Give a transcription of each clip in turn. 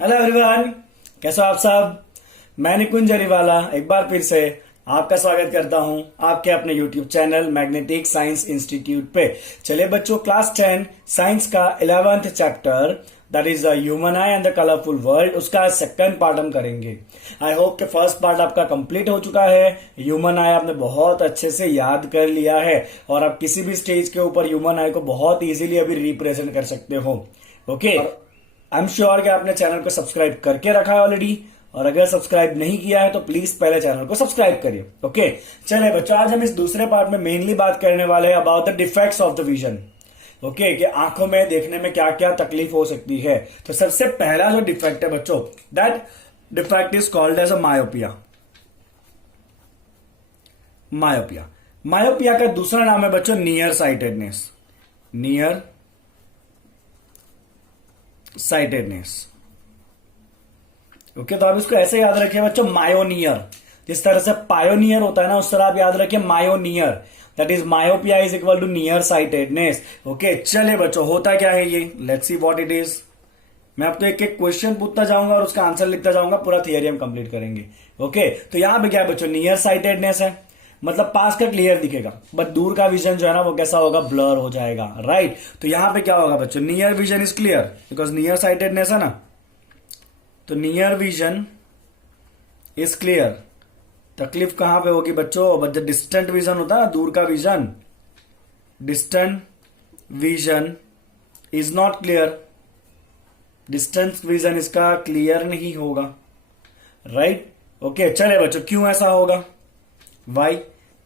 Hello everyone, कैसे हो आप सब। मैं निकुंज जरीवाला एक बार फिर से आपका स्वागत करता हूं आपके अपने YouTube channel magnetic science institute पे। चलिए बच्चों, क्लास 10 साइंस का 11th chapter that is human I and the colourful world, उसका सेकंड पार्ट हम करेंगे। आई होप कि फर्स्ट पार्ट आपका कंप्लीट हो चुका है। ह्यूमन आई आपने बहुत अच्छे से याद कर लिया है और आप किसी भी स्टेज के ऊपर ह्यूमन आई को बहुत इजीली अभी रिप्रेजेंट कर सकते हो। ओके, आई एम श्योर कि आपने चैनल को सब्सक्राइब करके रखा है ऑलरेडी, और अगर सब्सक्राइब नहीं किया है तो प्लीज पहले चैनल को सब्सक्राइब करिए। ओके, चलिए बच्चों, आज हम इस दूसरे पार्ट में मेनली बात करने वाले हैं about the defects of the vision. Okay, कि आंखों में देखने में क्या क्या तकलीफ हो सकती है। तो सबसे पहला जो डिफेक्ट है बच्चों, that defect is called as a myopia. Myopia myopia का दूसरा नाम है बच्चों near sightedness. Near sightedness. Okay, तो आप इसको ऐसे याद रखिए बच्चों, मायोनियर। जिस तरह से पायोनियर होता है ना, उस तरह आप याद रखिए myo near. That is myopia is equal to near sightedness. Okay, चलिए बच्चों, होता क्या है ये, let's see what it is. मैं आपको एक एक क्वेश्चन पूछता जाऊंगा और उसका आंसर लिखता जाऊंगा, पूरा थियरी हम कंप्लीट करेंगे। ओके, तो यहां पे क्या है बच्चों, नियर साइटेडनेस है, मतलब पास का क्लियर दिखेगा, बट दूर का विजन जो है ना वो कैसा होगा, ब्लर हो जाएगा। राइट, तो यहां पे क्या होगा बच्चों, near vision is clear because near sightedness है ना, तो नियर विजन इज क्लियर। तकलीफ कहां पे होगी बच्चों, जब डिस्टेंट विजन होता है, दूर का vision, distant vision is not clear. Distance vision इसका क्लियर नहीं होगा। राइट, ओके, चले बच्चों, क्यों ऐसा होगा, वाई।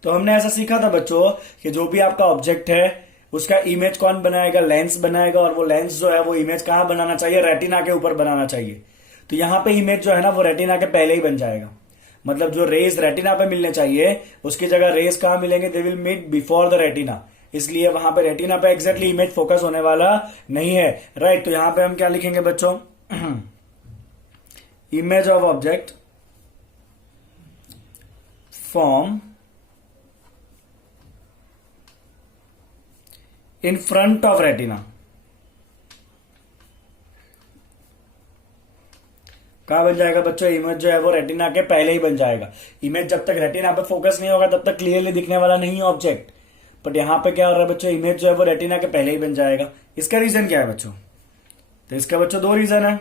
तो हमने ऐसा सीखा था बच्चों कि जो भी आपका ऑब्जेक्ट है उसका इमेज कौन बनाएगा, लेंस बनाएगा, और वो लेंस जो है वो इमेज कहां बनाना चाहिए, रेटिना के ऊपर बनाना चाहिए। तो यहां पे इमेज जो है ना वो रेटिना के पहले ही बन जाएगा। मतलब जो रेज रेटिना पे मिलने चाहिए उसकी जगह रेज कहां मिलेंगे, they will meet before the retina. इसलिए वहां पे रेटिना पे एग्जैक्टली इमेज फोकस होने वाला नहीं है। राइट, तो यहां पे हम क्या लिखेंगे बच्चों, image of object form in front of retina. कहां बन जाएगा बच्चों, इमेज जो है वो रेटिना के पहले ही बन जाएगा। इमेज जब तक रेटिना पे फोकस नहीं होगा तब तक क्लियरली दिखने वाला नहीं है ऑब्जेक्ट। बट यहां पे क्या हो रहा है बच्चों, इमेज जो है वो रेटिना के पहले ही बन जाएगा। इसका रीजन क्या है बच्चों, तो इसका बच्चों दो रीजन है।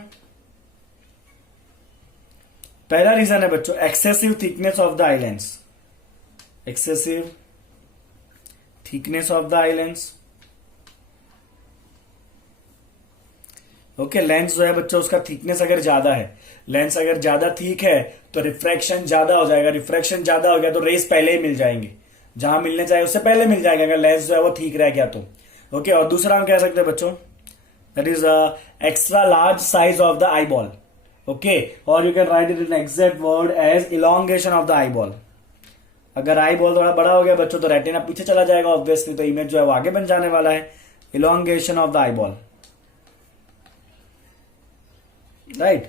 पहला रीजन है बच्चों excessive thickness of the eye lens. Excessive thickness of the eye lens. Okay, lens जो है बच्चों उसका थिकनेस अगर ज्यादा है, लेंस अगर ज्यादा थिक है तो रिफ्रैक्शन ज्यादा हो जाएगा। रिफ्रैक्शन ज्यादा हो गया तो रेस पहले ही मिल जाएंगे, जहां मिलने चाहिए उससे पहले मिल जाएंगे अगर लेंस जो है वो ठीक रह गया तो। ओके, और दूसरा हम कह सकते हैं बच्चों that is extra large size of the eye ball. Okay, और you can write it in exact word as elongation of the eye ball. अगर आई बॉल थोड़ा बड़ा हो गया बच्चों तो रेटिना पीछे चला जाएगा ऑब्वियसली, तो इमेज जो है वो आगे बन जाने वाला है। Elongation of the eye ball. Right,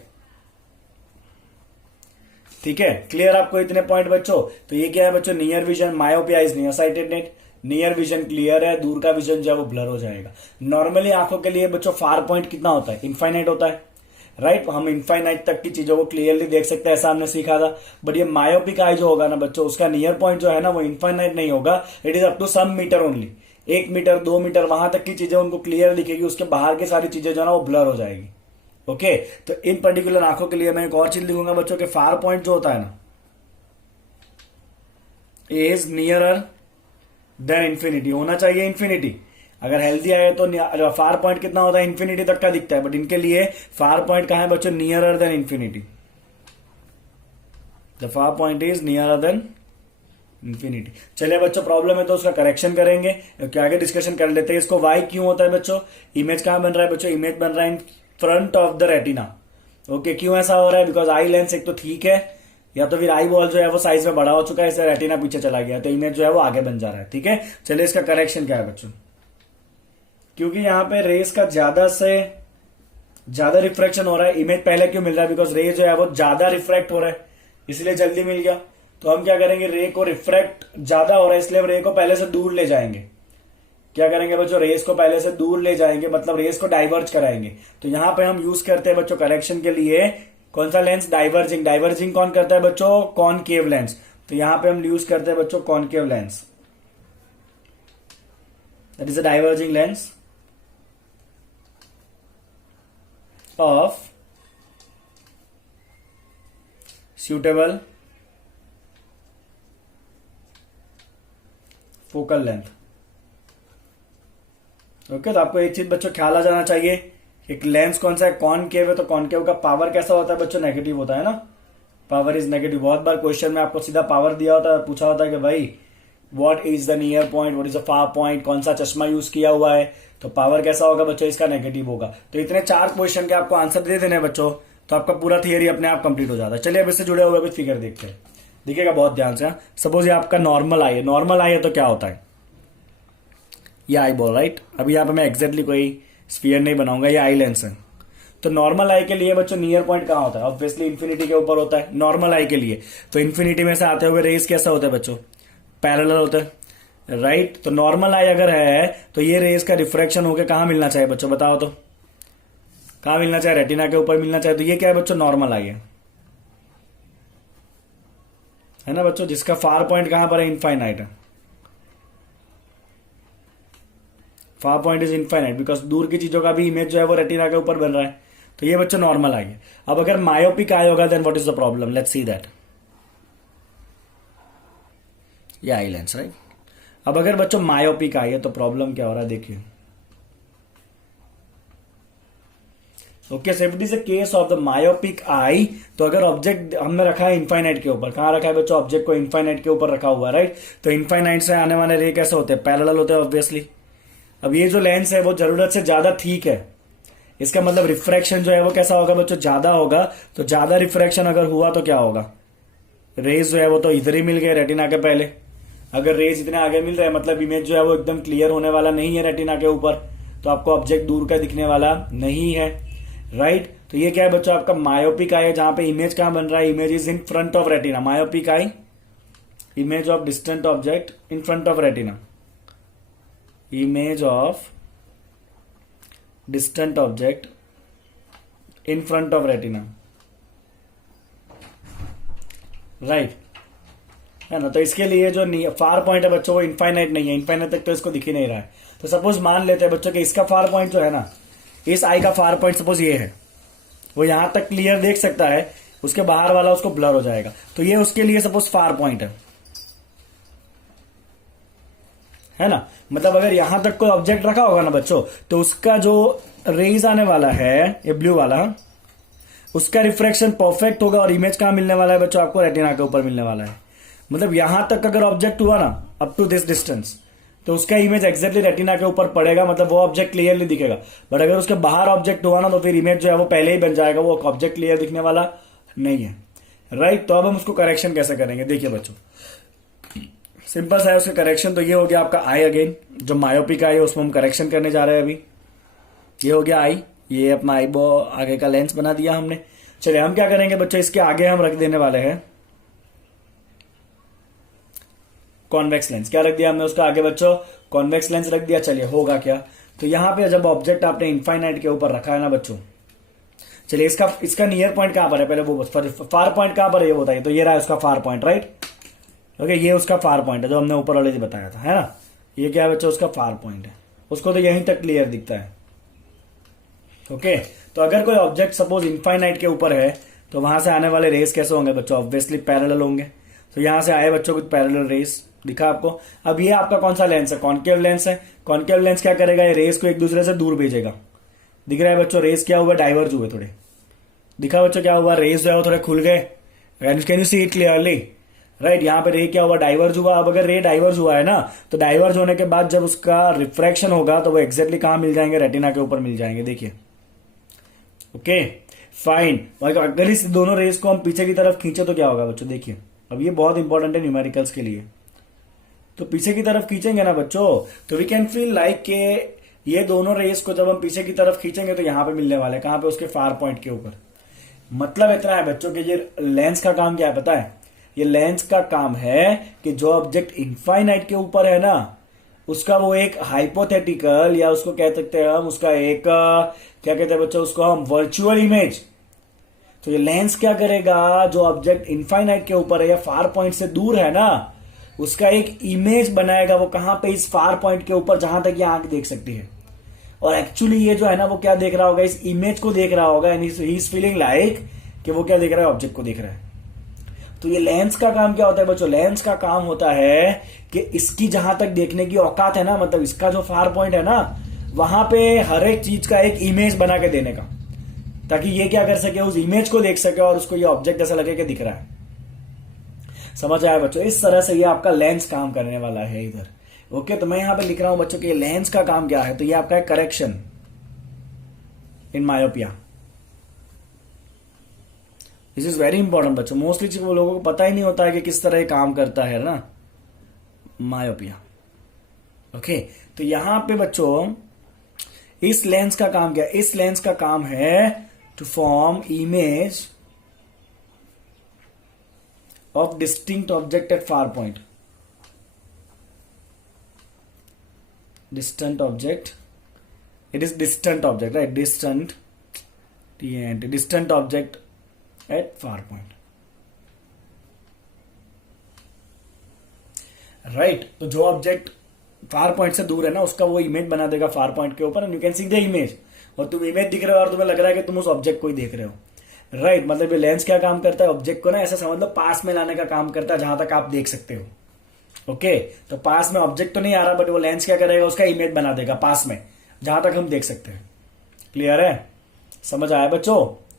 ठीक है, क्लियर आपको इतने पॉइंट बच्चों। तो ये क्या है बच्चों, near vision, myopia is near sightedness. Near vision clear है, दूर का विजन जो है वो ब्लर हो जाएगा। नॉर्मली आंखों के लिए बच्चों फार पॉइंट कितना होता है, इनफाइनाइट होता है। राइट, हम इनफाइनाइट तक की चीजों को क्लियरली देख सकते हैं, ऐसा हमने सीखा था। बट ये मायोपिक आई जो होगा ना बच्चों, उसका नियर पॉइंट जो है ना वो इनफाइनाइट नहीं होगा, it is up to some metre only. 1 metre 2 metre वहां तक की चीजें उनको क्लियर दिखेगी, उसके बाहर की सारी चीजें जो है ना वो ब्लर हो जाएगी। ओके, तो इन पर्टिकुलर आंखों के लिए मैं एक और चीज लिखूंगा बच्चों के फार पॉइंट जो होता है ना इज नियरर देन इंफिनिटी, होना चाहिए इंफिनिटी। अगर हेल्दी है तो फार पॉइंट कितना होता है, इंफिनिटी तक का दिखता है, बट इनके लिए फार पॉइंट कहां है बच्चों, nearer than infinity. The far point is nearer than infinity. चलिए बच्चों, प्रॉब्लम है तो उसका करेक्शन करेंगे, क्या आगे डिस्कशन कर लेते हैं इसको। वाई क्यों होता है बच्चों, इमेज कहां बन रहा है बच्चों, इमेज बन रहा है in front of the retina. Okay, क्यों ऐसा हो रहा है, बिकॉज आई लेंस एक तो ठीक है, या तो फिर आई बॉल जो है वो साइज में बड़ा हो चुका है, इससे रेटिना पीछे चला गया, तो इमेज जो है वो आगे बन जा रहा है। ठीक है, चलिए इसका करेक्शन क्या है बच्चों, क्योंकि यहां पे रेस का ज्यादा से ज्यादा रिफ्रैक्शन हो रहा है। इमेज पहले क्यों मिल रहा है, बिकॉज रे जो है वो ज्यादा रिफ्रैक्ट हो रहा है, इसलिए जल्दी मिल गया। तो हम क्या करेंगे, रे को रिफ्रैक्ट ज्यादा हो रहा है इसलिए हम रे को पहले से दूर ले जाएंगे। क्या करेंगे बच्चों, रेस को पहले से दूर ले जाएंगे, मतलब रेस को डाइवर्ज कराएंगे। तो यहां पे हम यूज करते हैं बच्चों करेक्शन के लिए कौन सा लेंस, डाइवर्जिंग। डाइवर्जिंग कौन करता है बच्चों, कॉनकेव लेंस। तो यहां पे हम यूज करते हैं बच्चों concave lens, that is a diverging lens of suitable focal length. Okay, तो आपको एक चीज बच्चों ख्याल आ जाना चाहिए, एक लेंस कौन सा है, कॉनकेव है, तो कॉनकेव का पावर कैसा होता है बच्चों, नेगेटिव होता है ना, पावर इज नेगेटिव। बहुत बार क्वेश्चन में आपको सीधा पावर दिया होता है, पूछा होता है कि भाई what is the near point, what is the far point, कौन सा चश्मा यूज किया हुआ है, तो पावर कैसा होगा बच्चों, इसका नेगेटिव होगा। तो इतने 4 क्वेश्चन के आपको आंसर दे देने बच्चों, तो आपका पूरा थियरी अपने आप कंप्लीट हो जाता है। चलिए अब इससे जुड़े हुए कुछ फिगर देखते हैं, देखिएगा बहुत ध्यान से। सपोज ये आपका नॉर्मल आई है, नॉर्मल आई है तो क्या होता है, ये आई बॉल, राइट। अभी यहाँ पे मैं एग्जैक्टली कोई स्फीयर नहीं बनाऊंगा, ये आई लेंस है। तो नॉर्मल आई के लिए बच्चों नियर पॉइंट कहाँ होता है, ऑब्वियसली इन्फिनिटी के ऊपर होता है नॉर्मल आई के लिए। तो इन्फिनिटी में से आते हुए रेस कैसा होता है बच्चों, पैरेलल होता है, राइट। तो नॉर्मल आई अगर है तो ये रेस का रिफ्रैक्शन होकर कहाँ मिलना चाहिए बच्चों, बताओ तो कहाँ मिलना चाहिए, रेटिना के ऊपर मिलना चाहिए। तो ये क्या है बच्चों, नॉर्मल आई है ना बच्चों, जिसका फार पॉइंट कहां पर है, इनफाइनाइट है। फार पॉइंट इज इनफाइनाइट बिकॉज दूर की चीजों का भी इमेज जो है वो रेटिना के ऊपर बन रहा है। तो ये बच्चों नॉर्मल आई है। अब अगर मायोपिक आई होगा then what is the problem, let's see that. ये आई लेंस, राइट। अब अगर बच्चों मायोपिक आई है तो प्रॉब्लम क्या हो रहा है, देखिए। Okay, so if it is a case of the myopic eye, तो अगर ऑब्जेक्ट हमने रखा है इनफाइनाइट के ऊपर, कहां रखा है बच्चों, ऑब्जेक्ट को इनफाइनाइट के ऊपर रखा हुआ है, राइट। तो इनफाइनाइट से आने वाले रे कैसे होते हैं, पैरेलल होते हैं ऑब्वियसली। अब ये जो लेंस है वो जरूरत से ज्यादा ठीक है, इसका मतलब रिफ्रैक्शन जो है वो कैसा होगा बच्चों, ज्यादा होगा। तो ज्यादा रिफ्रैक्शन अगर हुआ तो क्या होगा, रेज जो है वो तो इधर ही मिल गए रेटिना के पहले। अगर रेज इतने आगे मिल रहे हैं मतलब इमेज जो है वो एकदम क्लियर होने वाला नहीं है रेटिना के ऊपर, तो आपको ऑब्जेक्ट दूर का दिखने वाला नहीं है, राइट। तो ये क्या है बच्चों, आपका मायोपिक आई है, जहां पे इमेज कहां बन रहा है, image is in front of retina. Myopic eye, image of distant object in front of retina, image of distant object in front of retina, right, है ना। तो इसके लिए जो फार पॉइंट है बच्चों वो इनफाइनाइट नहीं है, इनफाइनाइट तक तो इसको दिख ही नहीं रहा है। तो सपोज मान लेते हैं बच्चों कि इसका फार पॉइंट जो है ना, इस आई का फार पॉइंट सपोज ये है, वो यहां तक क्लियर देख सकता है, उसके बाहर वाला उसको ब्लर हो जाएगा। तो ये उसके लिए सपोज फार पॉइंट है ना। मतलब अगर यहां तक कोई ऑब्जेक्ट रखा होगा ना बच्चों, तो उसका जो रेज आने वाला है, ये ब्लू वाला, उसका रिफ्रैक्शन परफेक्ट होगा और इमेज कहां मिलने वाला है बच्चों, आपको रेटिना के ऊपर मिलने वाला है। मतलब यहां तक अगर ऑब्जेक्ट हुआ ना अप टू दिस डिस्टेंस, तो उसका इमेज एक्जैक्टली रेटिना के ऊपर पड़ेगा, मतलब वो ऑब्जेक्ट क्लियरली दिखेगा। बट अगर उसके बाहर ऑब्जेक्ट हुआ ना तो फिर इमेज जो है वो पहले ही बन जाएगा, वो ऑब्जेक्ट क्लियर दिखने वाला नहीं है, राइट। तो अब हम उसको करेक्शन कैसे करेंगे, देखिए बच्चों सिंपल सा है उसका करेक्शन। तो ये हो गया आपका आई, अगेन जो मायोपिक आई है उसमें हम करेक्शन करने जा रहे हैं अभी। ये हो गया आई, ये अपना आई बो आगे का लेंस बना दिया हमने। चलिए हम क्या करेंगे बच्चों, इसके आगे हम रख देने वाले हैं कॉन्वेक्स लेंस। क्या रख दिया हमने उसका आगे बच्चों, कॉन्वेक्स लेंस रख दिया। चलिए होगा क्या, तो यहां पे जब ऑब्जेक्ट आपने इनफाइनाइट के ऊपर रखा है ना बच्चों, चलिए इसका नियर पॉइंट कहां पर है, पहले वो फार पॉइंट कहां पर है ये बताइए। तो ये रहा उसका फार पॉइंट, राइट। ओके, ये उसका फार पॉइंट है जो हमने ऊपर ऑलरेडी बताया था, है ना। ये क्या है बच्चों, उसका फार पॉइंट है, उसको तो यहीं तक क्लियर दिखता है। ओके, तो अगर कोई ऑब्जेक्ट सपोज इनफाइनाइट के ऊपर है तो वहां से आने वाले रेस कैसे होंगे बच्चों, ऑब्वियसली पैरेलल होंगे। तो यहां से आए बच्चों कुछ पैरेलल रेस दिखा आपको। अब ये आपका कौन सा लेंस है, कॉनकेव लेंस है। कॉनकेव लेंस क्या करेगा, ये रेस को एक दूसरे से दूर भेजेगा। दिख रहा है बच्चों, रेस क्या हुआ, डाइवर्ज हुए थोड़े। दिखा बच्चों क्या हुआ, रेस जो है वो थोड़े खुल गए। Can you see it clearly, right. यहाँ पे रे क्या हुआ, डाइवर्ज हुआ। अब अगर रे डाइवर्ज हुआ है ना, तो डाइवर्ज होने के बाद जब उसका रिफ्रैक्शन होगा तो वो एक्जैक्टली कहां मिल जाएंगे, रेटिना के ऊपर मिल जाएंगे। देखिए, ओके फाइन। अगर इस दोनों रेस को हम पीछे की तरफ खींचे तो क्या होगा बच्चों, देखिए। अब ये बहुत इंपॉर्टेंट है न्यूमेरिकल्स के लिए। तो पीछे की तरफ खींचेंगे ना बच्चों, तो वी कैन फील लाइक के ये दोनों रेस को जब हम पीछे की तरफ खींचेंगे तो यहां पे मिलने वाले हैं, कहां पे, उसके फार पॉइंट के ऊपर। मतलब इतना है बच्चों कि ये लेंस का काम क्या है पता है, ये लेंस का काम है कि जो ऑब्जेक्ट इनफाइनाइट के ऊपर है ना, उसका वो एक हाइपोथेटिकल, या उसको कह सकते हैं हम उसका एक क्या कहते हैं बच्चों, उसको हम वर्चुअल इमेज। तो ये लेंस क्या करेगा, जो ऑब्जेक्ट इनफाइनाइट के ऊपर है या फार पॉइंट से दूर है ना, उसका एक इमेज बनाएगा। वो कहां पे, इस फार पॉइंट के ऊपर जहां तक ये आंख देख सकती है। और एक्चुअली ये जो है ना, वो क्या देख रहा होगा, इस इमेज को देख रहा होगा, and he is feeling like कि वो क्या देख रहा है, ऑब्जेक्ट को देख रहा है। तो ये लेंस का काम क्या होता है बच्चों, लेंस का काम होता है कि इसकी जहां तक देखने की औकात है ना, मतलब इसका जो फार पॉइंट है ना, वहां पे हर एक चीज का एक इमेज बना के देने का, ताकि ये क्या कर सके, उस इमेज को देख सके और उसको ये ऑब्जेक्ट ऐसा लगे कि दिख रहा है। समझ आया बच्चों? इस तरह से ये आपका लेंस काम करने वाला है इधर। ओके, तो मैं यहां पे लिख रहा हूं बच्चों कि लेंस का काम क्या है। तो ये आपका है correction in myopia. This is very important बच्चों, मोस्टली वो लोगों को पता ही नहीं होता है कि किस तरह ये काम करता है ना, मायोपिया। ओके, तो यहां पे बच्चों इस लेंस का काम क्या है, इस लेंस का काम है to form image of distinct object at far point. Distant object. It is distant object, right? Distant. Distant object at far point. Right. तो जो ऑब्जेक्ट फार पॉइंट से दूर है ना, उसका वो इमेज बना देगा फार पॉइंट के ऊपर, and you can see the image. और तुम इमेज दिख रहे हो और तुम्हें लग रहा है कि तुम उस ऑब्जेक्ट को ही देख रहे हो। राइट, मतलब ये लेंस क्या काम करता है, ऑब्जेक्ट को ना ऐसा समझ लो पास में लाने का काम करता है, जहां तक आप देख सकते हो। ओके, तो पास में ऑब्जेक्ट तो नहीं आ रहा, बट वो लेंस क्या करेगा, उसका इमेज बना देगा पास में, जहां तक हम देख सकते हैं। क्लियर है? समझ आया बच्चों?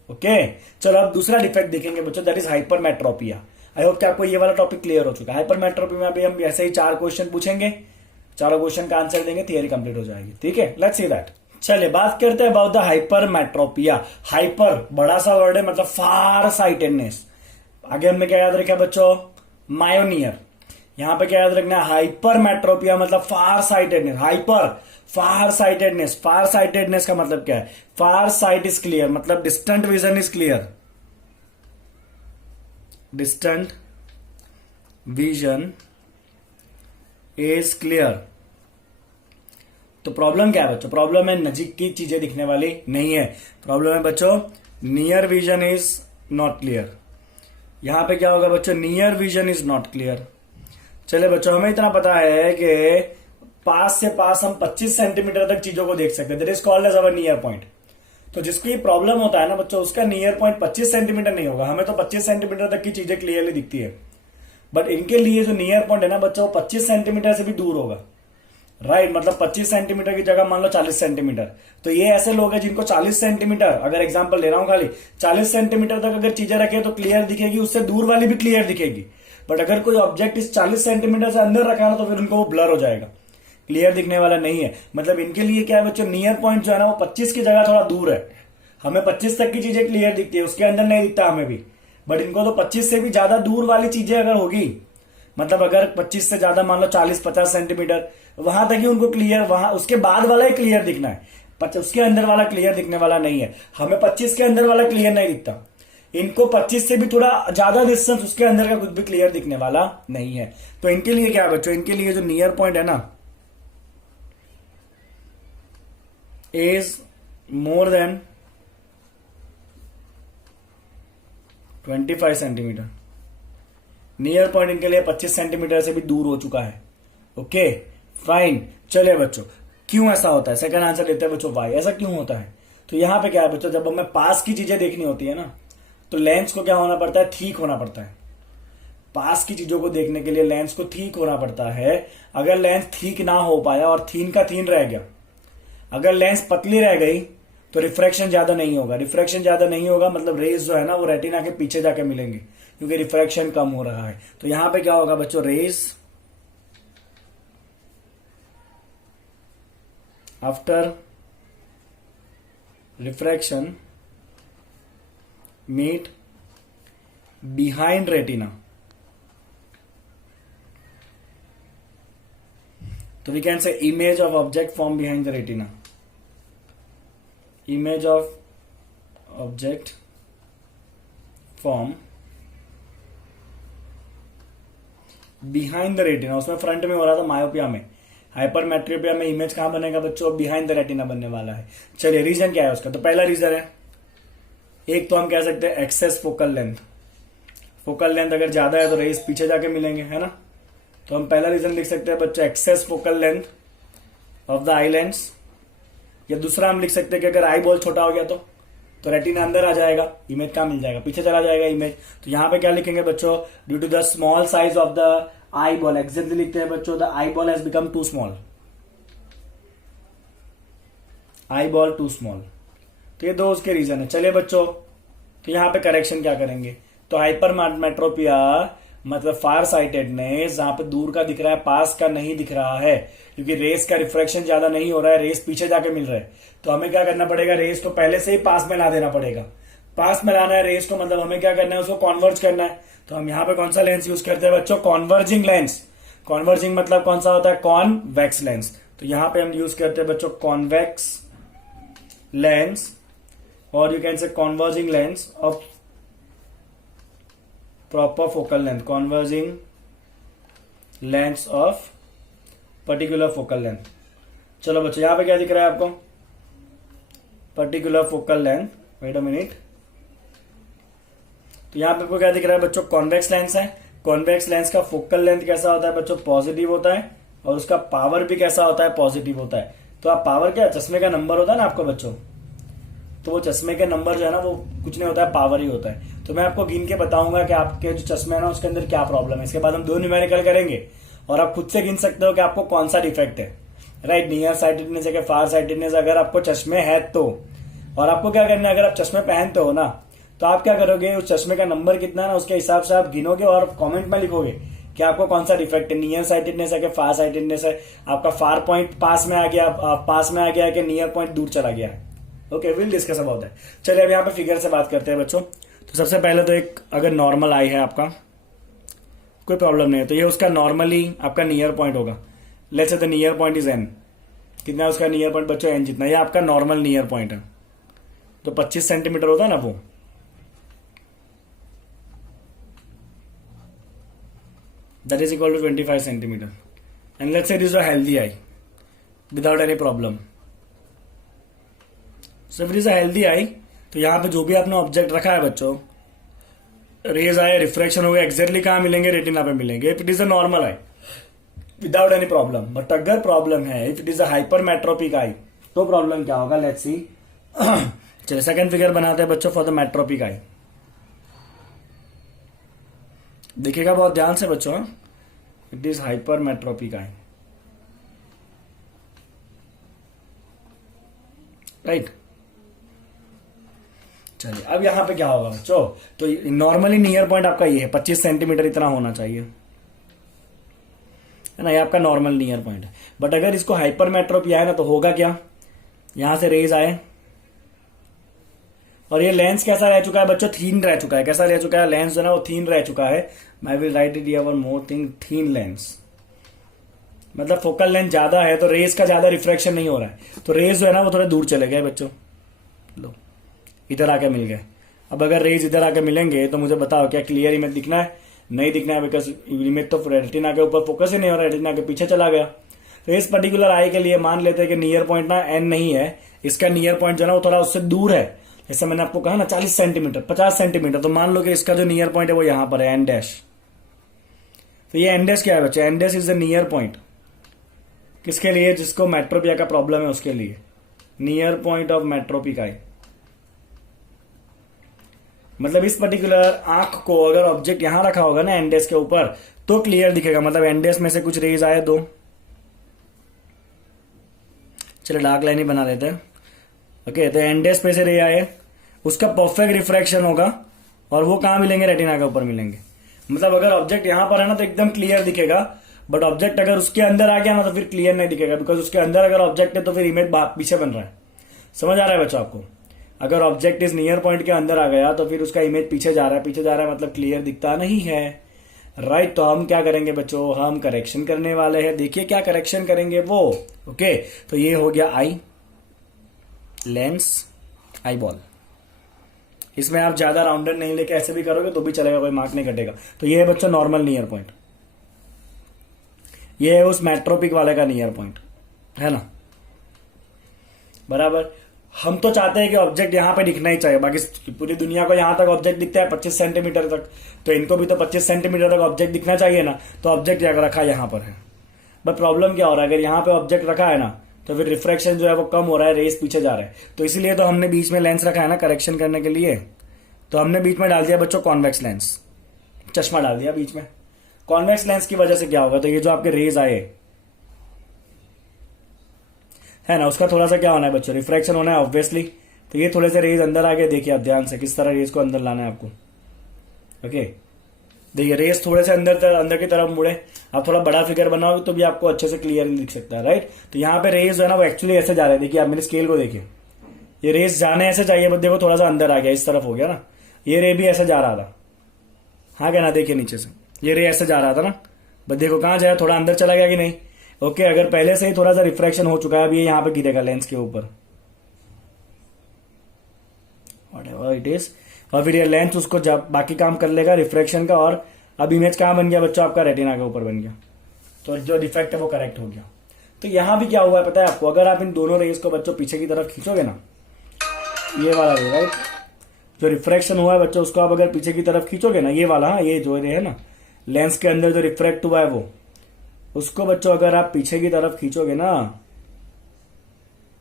ओके, चलो अब दूसरा डिफेक्ट देखेंगे बच्चों, that is hypermetropia. I hope कि आपको ये वाला टॉपिक क्लियर हो चुका है। हाइपरमेट्रोपिया में अभी हम ऐसे ही 4 क्वेश्चन पूछेंगे, चारों क्वेश्चन का आंसर देंगे, थियरी कंप्लीट हो जाएगी। ठीक है, लेट्स सी दैट। चलिए बात करते हैं अबाउट द हाइपरमेट्रोपिया। हाइपर बड़ा सा वर्ड है, मतलब फार साइटेडनेस। आगे हमने क्या याद रखा बच्चों, मायोनियर। यहां पे क्या याद रखना है, हाइपरमेट्रोपिया मतलब फार साइटेडनेस। हाइपर फार साइटेडनेस, फार साइटेडनेस का मतलब क्या है, फार साइट इज क्लियर, मतलब distant vision is clear. Distant vision is clear. तो प्रॉब्लम क्या है बच्चों, प्रॉब्लम है नजीक की चीजें दिखने वाली नहीं है। प्रॉब्लम है बच्चों near vision is not clear. यहां पे क्या होगा बच्चों, near vision is not clear. चले बच्चों, हमें इतना पता है कि पास से पास हम 25 सेंटीमीटर तक चीजों को देख सकते हैं, that is called as our near point. तो जिसको ये प्रॉब्लम होता है ना बच्चों, उसका नियर पॉइंट 25 सेंटीमीटर नहीं होगा। हमें तो 25 सेंटीमीटर तक की चीजें क्लियरली दिखती है, बट इनके लिए जो नियर पॉइंट है ना बच्चों, 25 सेंटीमीटर से भी दूर होगा। राइट, मतलब 25 सेंटीमीटर की जगह मान लो 40 सेंटीमीटर। तो ये ऐसे लोग हैं जिनको 40 सेंटीमीटर, अगर एग्जांपल ले रहा हूं खाली, 40 सेंटीमीटर तक अगर चीजें रखे तो क्लियर दिखेगी, उससे दूर वाली भी क्लियर दिखेगी। बट अगर कोई ऑब्जेक्ट इस 40 सेंटीमीटर से अंदर रखा ना, तो फिर उनको वो ब्लर हो जाएगा, क्लियर दिखने वाला नहीं है। मतलब इनके लिए क्या है बच्चों, नियर पॉइंट जो है ना, वो 25 की जगह थोड़ा दूर है। हमें 25 तक की चीजें क्लियर दिखती है, उसके अंदर नहीं दिखता हमें भी। बट इनको तो 25 से भी ज्यादा दूर वाली चीजें अगर होगी, मतलब अगर 25 से ज्यादा मान लो 40-50 सेंटीमीटर, वहां तक ही उनको क्लियर, वहां उसके बाद वाला ही क्लियर दिखना है, उसके अंदर वाला क्लियर दिखने वाला नहीं है। हमें 25 के अंदर वाला क्लियर नहीं दिखता, इनको 25 से भी थोड़ा ज्यादा डिस्टेंस, उसके अंदर का कुछ भी क्लियर दिखने वाला नहीं है। तो इनके लिए क्या है बच्चों, इनके लिए जो नियर पॉइंट है ना, is more than 25 centimetre. Near point इनके लिए 25 सेंटीमीटर से भी दूर हो चुका है। ओके फाइन, चले बच्चों, क्यों ऐसा होता है, सेकंड आंसर देते हैं बच्चों, वाई। ऐसा क्यों होता है, तो यहां पे क्या है बच्चों, जब हमें पास की चीजें देखनी होती है ना, तो लेंस को क्या होना पड़ता है, ठीक होना पड़ता है। पास की चीजों को देखने के लिए लेंस को ठीक होना पड़ता है। अगर लेंस ठीक ना हो पाया और थीन का थीन रह गया, अगर लेंस पतली रह गई, तो रिफ्रैक्शन ज्यादा नहीं होगा। रिफ्रैक्शन ज्यादा नहीं होगा मतलब रेज जो है ना, वो रेटिना के पीछे जाके मिलेंगे, क्योंकि रिफ्रैक्शन कम हो रहा है। तो यहां पे क्या होगा बच्चों, rays after refraction meet behind retina. तो we can say image of object form behind the retina. Image of object form behind the retina, उसमें फ्रंट में हो रहा था मायोपिया में, हाइपरमेट्रोपिया में इमेज कहां बनेगा बच्चों, बिहाइंड द रेटिना बनने वाला है। चलिए रीजन क्या है उसका, तो पहला रीजन है, एक तो हम कह सकते हैं excess focal length. Focal length अगर ज्यादा है तो रेस पीछे जाके मिलेंगे, है ना। तो हम पहला रीजन लिख सकते हैं बच्चों excess focal length of the eye lens. या दूसरा हम लिख सकते हैं कि अगर आई बॉल छोटा हो गया तो रेटिना अंदर आ जाएगा, इमेज कहां मिल जाएगा, पीछे चला जाएगा इमेज। तो यहां पे क्या लिखेंगे बच्चों, due to the small size of the eye ball, exactly लिखते हैं बच्चों, the eye ball has become too small, eye ball too small. तो ये दो उसके रीजन है। चलिए बच्चों, तो यहां पे करेक्शन क्या करेंगे, तो हाइपरमेट्रोपिया मतलब फार साइटेडनेस, जहां पे दूर का दिख रहा है पास का नहीं दिख रहा है, क्योंकि रेस का रिफ्रैक्शन ज्यादा नहीं हो रहा है, रेस पीछे जाके मिल रहा है। तो हमें क्या करना पड़ेगा, रेस को पहले से ही पास में ला देना पड़ेगा। पास में लाना है रेस को, मतलब हमें क्या करना है, उसको कॉन्वर्ज करना है। तो हम यहाँ पे कौन सा लेंस यूज करते हैं बच्चों, कॉन्वर्जिंग लेंस। कॉन्वर्जिंग मतलब कौन सा होता है, कॉन्वेक्स लेंस। तो यहां पे हम यूज करते हैं बच्चों कॉन्वेक्स लेंस, और you can say converging lens of proper focal length, converging lens of particular focal length. चलो बच्चों, यहां पे क्या दिख रहा है आपको, particular focal length, wait a minute. तो यहां पे आपको क्या दिख रहा है बच्चों, कॉन्वेक्स लेंस है। कॉन्वेक्स लेंस का फोकल लेंथ कैसा होता है बच्चों, पॉजिटिव होता है, और उसका पावर भी कैसा होता है, पॉजिटिव होता है। तो आप पावर क्या, चश्मे का नंबर होता है ना आपको बच्चों, तो वो चश्मे के नंबर जो है ना वो कुछ नहीं होता है, पावर ही होता है। तो मैं आपको गिन के बताऊंगा कि आपके जो चश्मे है ना उसके अंदर क्या प्रॉब्लम है। इसके बाद हम दो न्यूमेरिकल करेंगे और आप खुद से गिन सकते हो कि आपको कौन सा डिफेक्ट है, राइट, नियर साइटेडनेस है, फार साइटेडनेस। अगर आपको चश्मे है तो, और आपको क्या करना है, अगर आप चश्मे पहनते हो ना तो आप क्या करोगे, उस चश्मे का नंबर कितना है ना उसके हिसाब से आप गिनोगे और कमेंट में लिखोगे कि आपको कौन सा डिफेक्ट है, नियर साइटेडनेस है कि फार साइटेडनेस है, आपका फार पॉइंट पास में आ गया, पास में आ गया कि नियर पॉइंट दूर चला गया। Okay, will discuss about that. चलिए अब यहाँ पे फिगर से बात करते हैं बच्चों। तो सबसे पहले तो एक अगर नॉर्मल आई है आपका, कोई प्रॉब्लम नहीं है, तो ये उसका नॉर्मली आपका नियर पॉइंट होगा। Let's say the near point is an, कितना है उसका नियर पॉइंट बच्चों, एन जितना, ये आपका नॉर्मल नियर पॉइंट है। तो 25 सेंटीमीटर होता है ना वो, that is equal to 25 centimeter, and let's say it is a healthy eye without any problem. So if it is a healthy eye, तो यहां पे जो भी आपने ऑब्जेक्ट रखा है बच्चों, रेज आए, रिफ्रैक्शन हो गया, एग्जैक्टली कहां मिलेंगे, रेटिना पे मिलेंगे, if it is a normal eye without any problem. But अगर प्रॉब्लम है, if it is a hypermetropic eye, तो प्रॉब्लम क्या होगा, लेट्स सी। चलिए सेकंड फिगर बनाते हैं बच्चों फॉर द मेट्रोपिक आई। देखिएगा बहुत ध्यान से बच्चों, it is hypermetropic I, right. चलिए अब यहां पे क्या होगा बच्चों, तो नॉर्मली नियर पॉइंट आपका ये है, 25 सेंटीमीटर इतना होना चाहिए, है ना, ये आपका नॉर्मल नियर पॉइंट है। बट अगर इसको हाइपरमेट्रोपिया है ना तो होगा क्या, यहां से रेज आए और ये लेंस कैसा रह चुका है बच्चों, थीन रह चुका है। कैसा रह चुका है, लेंस जो है ना वो थीन रह चुका है। I will write it here one more thing, thin lens, मतलब फोकल लेंथ ज्यादा है तो रेज का ज्यादा रिफ्रैक्शन नहीं हो रहा है, तो रेज जो है ना वो थोड़े दूर चले गए बच्चों, लो इधर आके मिल गए। अब अगर रेज इधर आके मिलेंगे तो मुझे बताओ क्या क्लियर इमेज दिखना है, नहीं दिखना है, बिकॉज इमेज तो रेटिना के ऊपर फोकस ही नहीं हो रहा है, रेटिना के पीछे चला गया। तो इस पर्टिकुलर आई के लिए मान लेते हैं कि नियर पॉइंट ना एन नहीं है, इसका नियर पॉइंट जो है ना वो थोड़ा उससे दूर है। जैसे मैंने आपको कहा ना 40 सेंटीमीटर 50 सेंटीमीटर, तो मान लो कि इसका जो नियर पॉइंट है वो यहां पर है, एन डैश। तो ये एन डैश क्या है बच्चे, n dash is the near point, किसके लिए, जिसको मेट्रोपिया का प्रॉब्लम है उसके लिए, near point of metropic eye. मतलब इस पर्टिकुलर आंख को अगर ऑब्जेक्ट यहां रखा होगा ना एंडेस के ऊपर तो क्लियर दिखेगा, मतलब एंडेस में से कुछ रेज आए दो, चलो डार्क लाइन ही बना लेते हैं। ओके, तो एंडेस पे से रे आए, उसका परफेक्ट रिफ्रैक्शन होगा और वो कहां मिलेंगे, रेटिना के ऊपर मिलेंगे। मतलब अगर ऑब्जेक्ट यहां पर है ना तो एकदम क्लियर दिखेगा, बट ऑब्जेक्ट अगर उसके अंदर आ गया ना तो फिर क्लियर नहीं दिखेगा, बिकॉज उसके अंदर अगर ऑब्जेक्ट है तो फिर इमेज पीछे बन रहा है। समझ आ रहा है बच्चों आपको, अगर ऑब्जेक्ट इस नियर पॉइंट के अंदर आ गया तो फिर उसका इमेज पीछे जा रहा है, पीछे जा रहा है मतलब क्लियर दिखता नहीं है, राइट। तो हम क्या करेंगे बच्चों, हम करेक्शन करने वाले हैं। देखिए क्या करेक्शन करेंगे वो। ओके, तो ये हो गया आई लेंस आई बॉल। इसमें आप ज्यादा राउंडेड नहीं लेके ऐसे भी करोगे तो भी चलेगा, कोई मार्क नहीं कटेगा। तो ये है बच्चों नॉर्मल नियर पॉइंट। ये है उस मेट्रोपिक वाले का नियर पॉइंट, है ना, बराबर। हम तो चाहते हैं कि ऑब्जेक्ट यहां पे दिखना ही चाहिए, बाकी पूरी दुनिया को यहां तक ऑब्जेक्ट दिखता है 25 सेंटीमीटर तक, तो इनको भी तो 25 सेंटीमीटर तक ऑब्जेक्ट दिखना चाहिए ना, तो ऑब्जेक्ट रखा यहां पर है। बट प्रॉब्लम क्या हो रहा है, अगर यहां पे ऑब्जेक्ट रखा है ना तो फिर रिफ्रैक्शन जो है वो कम हो रहा है, रेस पीछे जा रहा है, तो इसीलिए तो हमने बीच में लेंस रखा है ना करेक्शन करने के लिए। तो हमने बीच में डाल दिया बच्चों कॉन्वेक्स लेंस, चश्मा डाल दिया बीच में। कॉन्वेक्स लेंस की वजह से क्या होगा, तो ये जो आपके रेज आए है ना, उसका थोड़ा सा क्या होना है बच्चों, रिफ्रैक्शन होना है ऑब्वियसली। तो ये थोड़े से रेज अंदर आगे, देखिए आप ध्यान से किस तरह रेज को अंदर लाना है आपको। ओके, देखिए रेस थोड़े से अंदर की तरफ मुड़े, आप थोड़ा बड़ा फिगर बनाओगे तो भी आपको अच्छे से क्लियरली दिख सकता है, राइट। तो यहाँ पे रेस जो है ना वो एक्चुअली ऐसे जा रहे हैं, देखिए आप मेरे स्केल को देखिए, ये रेस जाने ऐसे चाहिए, बट देखो थोड़ा सा अंदर आ गया, इस तरफ हो गया ना, ये रे भी ऐसे जा रहा था, हाँ क्या ना, देखिए नीचे से ये रे ऐसे जा रहा था ना, बट देखो कहाँ जाए, थोड़ा अंदर चला गया कि नहीं। ओके, अगर पहले से ही थोड़ा सा रिफ्रैक्शन हो चुका है, अब ये यहाँ पे गिरेगा लेंस के ऊपर, व्हाटएवर इट इज, और फिर ये लेंस उसको जब बाकी काम कर लेगा रिफ्रैक्शन का, और अब इमेज कहाँ बन गया बच्चों, आपका रेटिना के ऊपर बन गया, तो जो डिफेक्ट है वो करेक्ट हो गया। तो यहां भी क्या हुआ है पता है आपको, अगर आप इन दोनों रेज को बच्चों पीछे की तरफ खींचोगे ना, ये वाला रे, राइट, जो रिफ्रैक्शन हुआ है बच्चों उसको आप अगर पीछे की तरफ खींचोगे ना, ये वाला, हाँ ये जो रे है ना लेंस के अंदर जो रिफ्रैक्ट हुआ है वो, उसको बच्चों अगर आप पीछे की तरफ खींचोगे ना,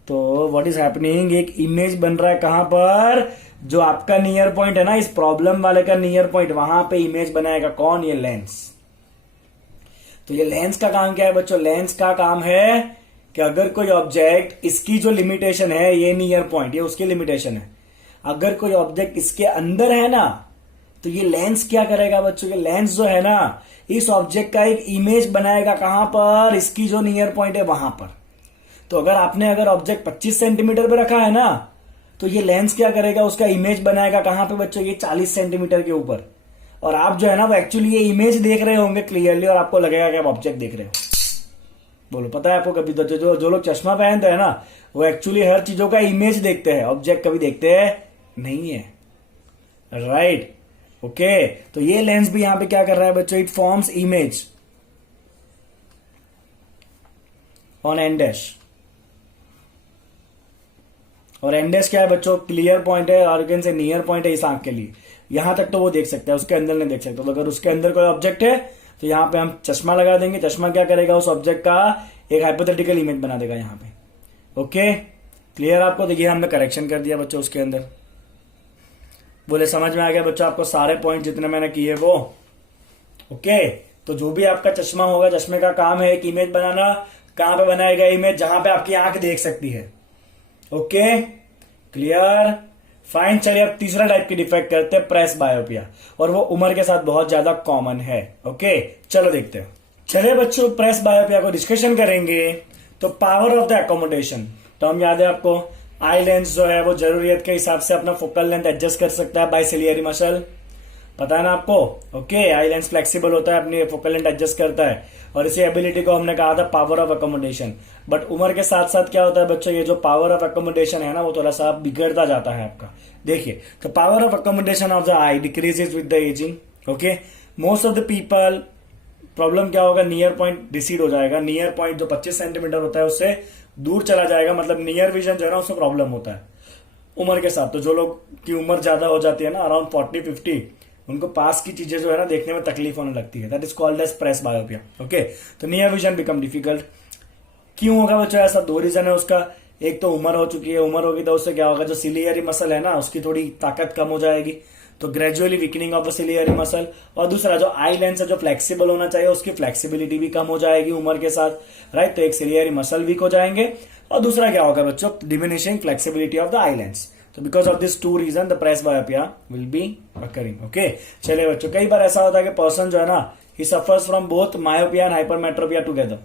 तो व्हाट इज हैपनिंग, एक इमेज बन रहा है कहां पर, जो आपका नियर पॉइंट है ना, इस प्रॉब्लम वाले का नियर पॉइंट, वहां पे इमेज बनाएगा कौन, ये लेंस। तो ये लेंस का काम क्या है बच्चों, लेंस का काम है कि अगर कोई ऑब्जेक्ट, इसकी जो लिमिटेशन है, ये नियर पॉइंट, ये उसकी लिमिटेशन है, अगर कोई ऑब्जेक्ट इसके अंदर है ना, तो ये लेंस क्या करेगा बच्चों, ये लेंस जो है ना इस ऑब्जेक्ट का एक इमेज बनाएगा कहां पर, इसकी जो नियर पॉइंट है वहां पर। तो अगर ऑब्जेक्ट 25 सेंटीमीटर पे रखा है ना, तो ये लेंस क्या करेगा, उसका इमेज बनाएगा कहां पे बच्चों, ये 40 सेंटीमीटर के ऊपर। और आप जो है ना वो एक्चुअली ये इमेज देख रहे होंगे क्लियरली, और आपको लगेगा कि आप ऑब्जेक्ट देख रहे हो। बोलो पता है आपको, कभी तो जो लोग चश्मा पहनते हैं ना, वो एक्चुअली हर चीजों का इमेज देखते हैं, ऑब्जेक्ट कभी देखते हैं नहीं है, राइट। ओके, तो ये लेंस भी यहां पे क्या कर रहा है बच्चों, it forms image on an dash, और एंडेस क्या है बच्चों, क्लियर पॉइंट है, ऑर्गन से नियर पॉइंट है इस आंख के लिए, यहां तक तो वो देख सकता है, उसके अंदर नहीं देख सकता। तो अगर उसके अंदर कोई ऑब्जेक्ट है तो यहां पे हम चश्मा लगा देंगे, चश्मा क्या करेगा, उस ऑब्जेक्ट का एक हाइपोथेटिकल इमेज बना देगा यहां पे। ओके, क्लियर आपको, देखिए हमने करेक्शन कर दिया बच्चों उसके अंदर। बोले समझ में आ गया बच्चों आपको सारे पॉइंट जितने मैंने किए वो। ओके, तो जो भी आपका चश्मा होगा, चश्मे का काम है एक इमेज बनाना, कहां पे बनाएगा इमेज, जहां पे आपकी आंख देख सकती है। Okay, clear, fine. चलिए अब तीसरा टाइप की डिफेक्ट करते हैं, प्रेस बायोपिया, और वो उम्र के साथ बहुत ज्यादा कॉमन है। ओके, चलो देखते हैं। चलिए बच्चों प्रेस बायोपिया को डिस्कशन करेंगे। तो पावर ऑफ द एकोमोडेशन, तो हम याद है आपको, आई लेंस जो है वो जरूरियत के हिसाब से अपना फोकल लेंथ एडजस्ट कर सकता है बाय सिलियरी मसल, पता है ना आपको। ओके, आई लेंस फ्लेक्सिबल होता है, अपनी फोकल लेंथ एडजस्ट करता है, और इसी एबिलिटी को हमने कहा था पावर ऑफ एकोमोडेशन। बट उम्र के साथ साथ क्या होता है बच्चों, ये जो पावर ऑफ एकोमोडेशन है ना वो थोड़ा सा बिगड़ता जाता है आपका। देखिए, तो power of accommodation of the I decreases with the ageing. Okay, most of the people, problem क्या होगा, नियर पॉइंट डिसीड हो जाएगा, नियर पॉइंट जो 25 सेंटीमीटर होता है उससे दूर चला जाएगा, मतलब नियर विजन जो है ना उसमें प्रॉब्लम होता है उम्र के साथ। तो जो लोग की उम्र ज्यादा हो जाती है ना, अराउंड 40-50, उनको पास की चीजें जो है ना देखने में तकलीफ होने लगती है, that is called as presbyopia. Okay, तो नियर विजन बिकम डिफिकल्ट। क्यों होगा बच्चों ऐसा, दो रीजन है उसका। एक तो उम्र हो चुकी है, उम्र होगी तो उससे क्या होगा, जो सिलियरी मसल है ना उसकी थोड़ी ताकत कम हो जाएगी, तो gradually weakening of the ciliary muscle. और दूसरा जो आई लेंस है जो फ्लेक्सिबल होना चाहिए, उसकी फ्लेक्सिबिलिटी भी कम हो जाएगी उम्र के साथ, राइट। तो एक सिलियरी मसल वीक हो जाएंगे, और दूसरा क्या होगा बच्चों, diminishing flexibility of the eye lens. तो because of this two reason the presbyopia will be occurring. Okay, चलिए बच्चों, कई बार ऐसा होता है कि पर्सन जो है ना ही suffers from both myopia and hypermetropia together,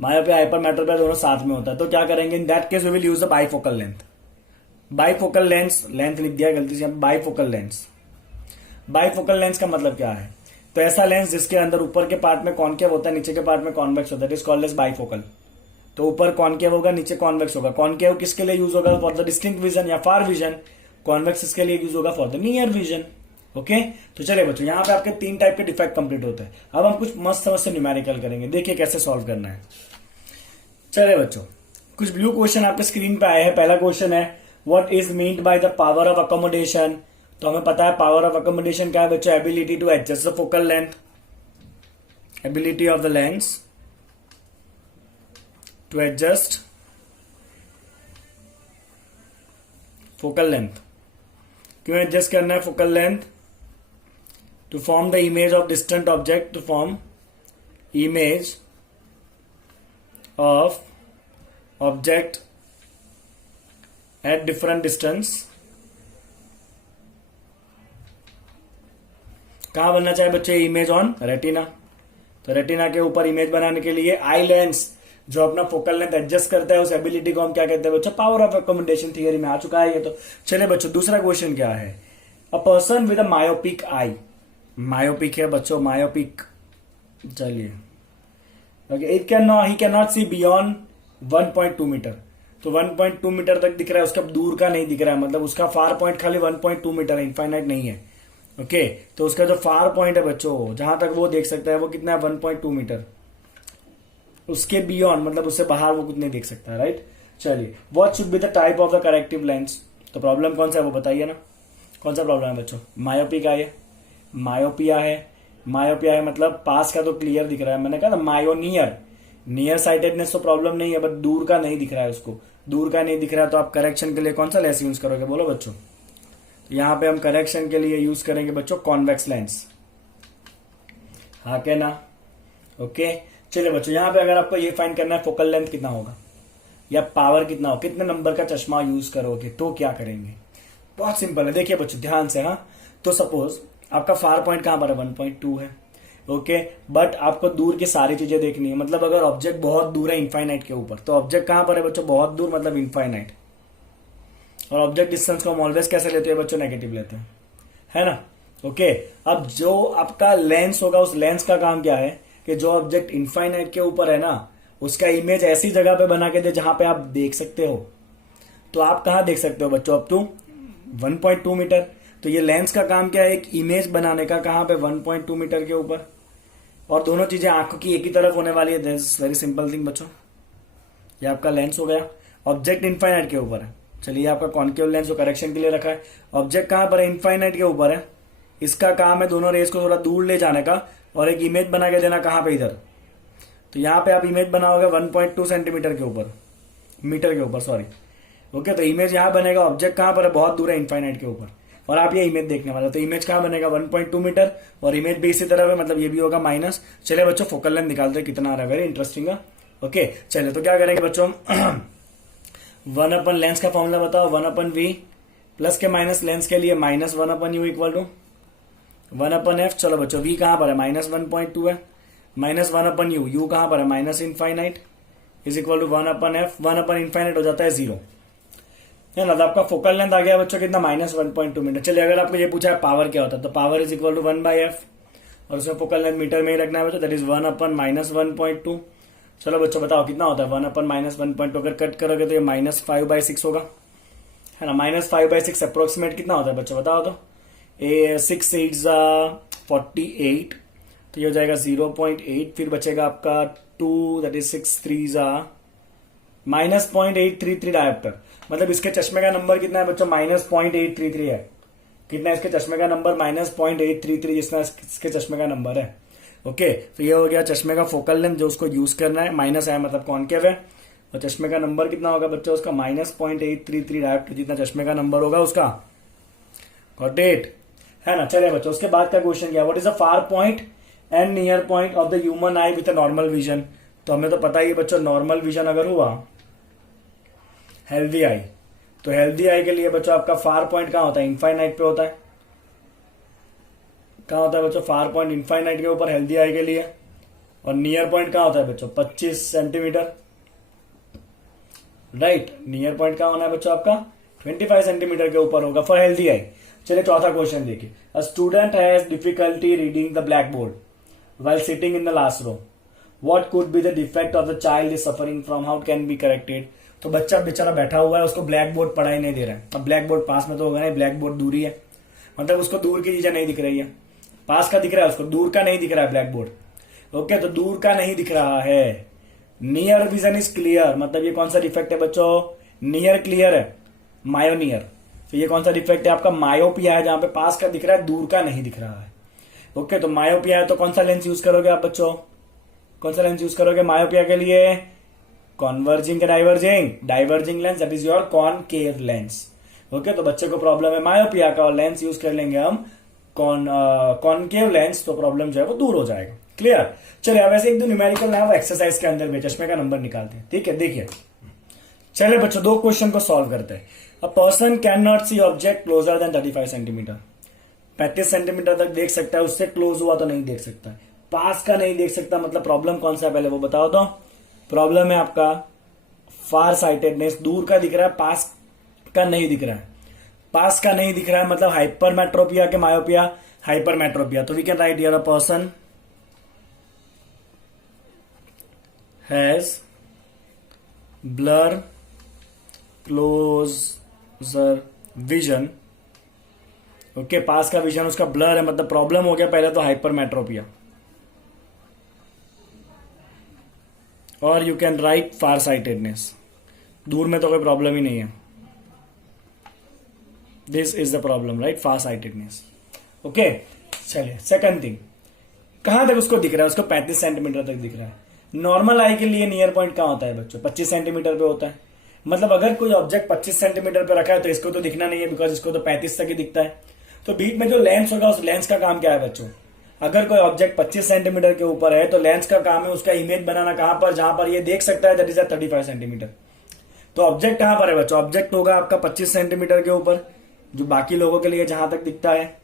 myopia hypermetropia दोनों साथ में होता है। तो क्या करेंगे, in that case we will use the bifocal length. Bifocal lens, length लिख दिया गलती से, बाइफोकल लेंस। बाइफोकल लेंस का मतलब क्या है, तो ऐसा लेंस जिसके अंदर ऊपर के पार्ट में कॉनकेव होता है, नीचे के पार्ट में कॉन्वेक्स होता है, it is called as bifocal. तो ऊपर कॉनकेव होगा, नीचे कॉन्वेक्स होगा। कॉनकेव किसके लिए यूज होगा, फॉर द डिस्टिंक्ट विजन या फार विजन। कॉन्वेक्स इसके लिए यूज होगा for the near vision. Okay तो चलिए बच्चों, यहाँ पे आपके 3 टाइप के डिफेक्ट कंप्लीट होते हैं। अब हम कुछ मस्त समझ से न्यूमेरिकल करेंगे, देखिए कैसे सॉल्व करना है। चलिए बच्चों, कुछ ब्लू क्वेश्चन आपके स्क्रीन पे आए हैं। पहला क्वेश्चन है what is meant by the power of accommodation. तो हमें पता है पावर ऑफ अकोमोडेशन क्या है बच्चों, ability to adjust the focal length, ability of the lens to adjust focal length. क्यों एडजस्ट करना है focal length? To form the image of distant object, to form image of object at different distance. कहां बनना चाहिए बच्चे? Image on retina. तो retina के ऊपर इमेज बनाने के लिए आई लेंस जो अपना फोकल लेंथ एडजस्ट करता है, उस एबिलिटी को हम क्या कहते हैं बच्चों? पावर ऑफ अकोमोडेशन थ्योरी में आ चुका है ये तो। चलिए बच्चों, दूसरा क्वेश्चन क्या है? A person with a myopic eye, myopic है बच्चों, मायोपिक। चलिए okay, he can not see beyond 1.2 metre. तो 1.2 मीटर तक दिख रहा है, उसका दूर का नहीं दिख रहा है, मतलब उसका फार पॉइंट खाली 1.2 मीटर है, इनफाइनाइट नहीं है। ओके तो उसका जो फार पॉइंट है बच्चों, जहां तक वो देख सकता है, वो कितना है? 1.2 मीटर। उसके बियॉन्ड मतलब उससे बाहर वो कुछ नहीं देख सकता, राइट। चलिए, what should be the type of the corrective lens. तो प्रॉब्लम कौन सा है वो बताइए ना, कौन सा प्रॉब्लम है बच्चों? मायोपिक आई है, मायोपिया है। मायोपिया है मतलब पास का तो क्लियर दिख रहा है, मैंने कहा ना मायोनियर, नियर साइटेडनेस तो प्रॉब्लम नहीं है, बट दूर का नहीं दिख रहा है उसको। दूर का नहीं दिख रहा है तो आप करेक्शन के लिए कौन सा लेंस यूज करोगे बोलो बच्चों? तो यहां पे हम करेक्शन के लिए यूज करेंगे बच्चों कॉन्वेक्स लेंस, हाँ क्या ना? ओके चलिए बच्चों, यहां पे अगर आपको ये फाइंड करना है फोकल लेंथ कितना होगा या पावर कितना हो, कितने नंबर का चश्मा यूज करोगे, तो क्या करेंगे? बहुत सिंपल है, देखिए बच्चों ध्यान से। हाँ तो सपोज आपका फार पॉइंट कहां पर है? 1.2 है। ओके बट आपको दूर की सारी चीजें देखनी है, मतलब अगर ऑब्जेक्ट बहुत दूर है इनफाइनाइट के ऊपर, तो ऑब्जेक्ट कहां पर है बच्चों? बहुत दूर, मतलब इनफाइनाइट। और ऑब्जेक्ट डिस्टेंस को हम ऑलवेज कैसे लेते हैं बच्चों? नेगेटिव लेते हैं, है ना। ओके अब जो आपका लेंस होगा, उस लेंस का काम क्या है कि जो ऑब्जेक्ट इनफाइनाइट के ऊपर है ना, उसका इमेज ऐसी जगह पे बना के दे जहां पे आप देख सकते हो। तो आप कहां देख सकते हो बच्चों? Up to 1.2 metre. तो ये लेंस का काम क्या है? एक इमेज बनाने का, कहां पे? 1.2 मीटर के ऊपर। और दोनों चीजें आंखों की एक ही तरफ होने वाली है। दिस वेरी सिंपल थिंग बच्चों, ये आपका लेंस हो गया, ऑब्जेक्ट इनफाइनाइट के ऊपर है। चलिए आपका कॉन्केव लेंस जो करेक्शन के लिए रखा है, ऑब्जेक्ट कहां पर है? इनफाइनाइट के ऊपर है। इसका काम है दोनों रेस को थोड़ा दूर ले जाने का और एक इमेज बना के देना, कहां पे? इधर। तो यहां पे आप इमेज बनाओगे 1.2 सेंटीमीटर के ऊपर, मीटर के ऊपर, सॉरी। ओके तो इमेज यहां बनेगा, ऑब्जेक्ट कहां पर है? बहुत दूर है इनफाइनाइट के ऊपर, और आप ये इमेज देखने वाले। तो इमेज कहां बनेगा? 1.2 मीटर, और इमेज भी इसी तरह है, मतलब ये भी होगा माइनस। चलिए बच्चों फोकल लेंथ निकालते हैं कितना आ रहा है, वेरी इंटरेस्टिंग है। ओके चलिए तो क्या करेंगे बच्चों? 1/, लेंस का फॉर्मूला बताओ, 1/v, प्लस के माइनस लेंस के लिए -1/u इक्वल टू 1/f। चलो बच्चों v कहां पर है? -1.2 है, -1/u, u कहां पर है? Minus infinite, is equal to 1/f। 1/इनफाइनाइट हो जाता है 0, है ना। तो आपका फोकल लेंथ आ गया बच्चों कितना? -1.2 मीटर। चलिए अगर आपको ये पूछा है पावर क्या होता है, तो power is equal to 1/f, और उसमें फोकल लेंथ मीटर में ही रखना है बच्चों, दैट इज 1/-1.2। चलो बच्चों बताओ कितना होता है 1/-1.2? अगर कट करोगे तो ये -5/6 होगा, है ना। -5/6 अप्रोक्सीमेट कितना होता है बच्चों बताओ तो? 6 8 48, तो ये हो जाएगा 0.8, फिर बचेगा आपका 2, दैट इज 6 3 -0.833 डायोप्टर। मतलब इसके चश्मे का नंबर कितना है बच्चों? -0.833 है। कितना इसके चश्मे का नंबर? -0.833, जितना इसके चश्मे का नंबर है। ओके तो ये हो गया चश्मे का फोकल लेंथ जो उसको यूज करना है, माइनस है मतलब कॉन्केव है, और चश्मे का नंबर कितना होगा बच्चों? उसका -0.833 डायोप्टर, जितना चश्मे का नंबर होगा उसका। गॉट इट, है ना। चलिए बच्चों उसके बाद का क्वेश्चन क्या? What is the far point and near point of the human I with normal vision. तो हमें तो पता ही है बच्चों, नॉर्मल विजन अगर हुआ हेल्दी आई, तो हेल्दी आई के लिए बच्चों आपका फार पॉइंट कहां होता है? इनफाइनाइट पे होता है। कहां होता है बच्चों? फार पॉइंट इनफाइनाइट के ऊपर हेल्दी आई के लिए। और नियर पॉइंट कहां होता है बच्चों? 25 सेंटीमीटर, राइट। नियर पॉइंट कहां होना है बच्चों आपका? 25 सेंटीमीटर के ऊपर होगा फॉर हेल्दी आई। चलिए चौथा क्वेश्चन देखिए, a student has difficulty reading the black board while sitting in the last row. What could be the defect of the child is suffering from? How can be corrected? तो बच्चा बेचारा बैठा हुआ है, उसको ब्लैक बोर्ड पढ़ाई नहीं दे रहा है। अब ब्लैक बोर्ड पास में तो होगा नहीं, ब्लैक बोर्ड दूरी है। मतलब उसको दूर की चीजें नहीं दिख रही है, पास का दिख रहा है उसको, दूर का नहीं दिख रहा है ब्लैक बोर्ड। ओके, तो दूर का नहीं दिख रहा है। नियर विजन इज क्लियर, मतलब ये कौन सा डिफेक्ट है बच्चों, नियर क्लियर है, मायोनियर। तो ये कौन सा डिफेक्ट है आपका, मायोपिया है, जहां पे पास का दिख रहा है दूर का नहीं दिख रहा है। ओके, तो मायोपिया है तो कौन सा लेंस यूज करोगे आप बच्चों, कौन सा लेंस यूज करोगे मायोपिया के लिए, कॉन्वर्जिंग का diverging, diverging lens, that is your concave lens. Okay, तो बच्चे को प्रॉब्लम है मायोपिया का और लेंस यूज कर लेंगे हम कॉनकेव लेंस, तो प्रॉब्लम जो है वो दूर हो जाएगा। क्लियर। चलिए अब ऐसे एक दो न्यूमेरिकल ना वो एक्सरसाइज के अंदर में चश्मे का नंबर निकालते हैं। ठीक है, देखिए चलिए बच्चों दो क्वेश्चन को सॉल्व करते हैं। A person can not see object closer than 35 centimetre, 35 centimetre तक देख सकता है, उससे क्लोज हुआ तो नहीं देख सकता, पास का नहीं देख सकता, मतलब प्रॉब्लम कौन सा है पहले वो बताओ तो। प्रॉब्लम है आपका फार साइटेडनेस, दूर का दिख रहा है, पास का नहीं दिख रहा है। पास का नहीं दिख रहा है मतलब हाइपरमेट्रोपिया के मायोपिया, हाइपरमेट्रोपिया। तो we can write here a person has blur closer vision. Okay, पास का विजन उसका ब्लर है, मतलब प्रॉब्लम हो गया पहले तो हाइपरमेट्रोपिया। और you can right far sightedness, दूर में तो कोई प्रॉब्लम ही नहीं है। This is the problem, right, far sightedness. Okay, चलिए सेकंड थिंग, कहां तक उसको दिख रहा है, उसको 35 सेंटीमीटर तक दिख रहा है। नॉर्मल आई के लिए नियर पॉइंट कहां होता है बच्चों, 25 सेंटीमीटर पे होता है। मतलब अगर कोई ऑब्जेक्ट 25 सेंटीमीटर पे रखा है तो इसको तो दिखना नहीं है, बिकॉज इसको तो 35 तक ही दिखता है। तो बीच में जो लेंस होगा उस लेंस का काम क्या है बच्चों, अगर कोई ऑब्जेक्ट 25 सेंटीमीटर के ऊपर है तो लेंस का काम है उसका इमेज बनाना कहां पर, जहां पर ये देख सकता है, दैट इज 35 सेंटीमीटर। तो ऑब्जेक्ट कहां पर है बच्चों, ऑब्जेक्ट होगा आपका 25 सेंटीमीटर के ऊपर, जो बाकी लोगों के लिए जहां तक दिखता है।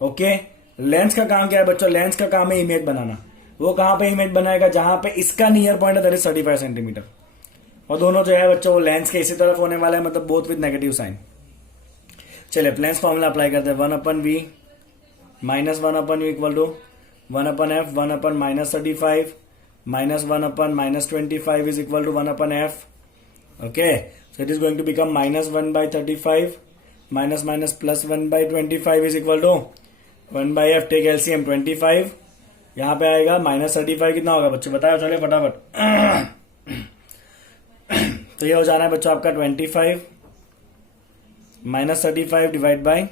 ओके, लेंस का काम क्या है बच्चों, लेंस का काम है इमेज बनाना। वो कहां पे इमेज बनाएगा, जहां पे इसका नियर पॉइंट है, दैट इज 35 सेंटीमीटर। और दोनों जो है बच्चों वो लेंस के इसी तरफ होने वाला है, मतलब बोथ विद नेगेटिव साइन। चलिए लेंस फॉर्मूला अप्लाई करते हैं, 1/v minus 1/u equal to 1/f 1/-35 minus 1/-25 is equal to 1/f। Okay, so it is going to become -1/35 minus minus plus 1/25 is equal to 1/f। Take LCM 25, यहां पे आएगा -35 कितना होगा बच्चों बताओ, चलिए फटाफट। तो ये हो जाना है बच्चों आपका 25 -35 divide by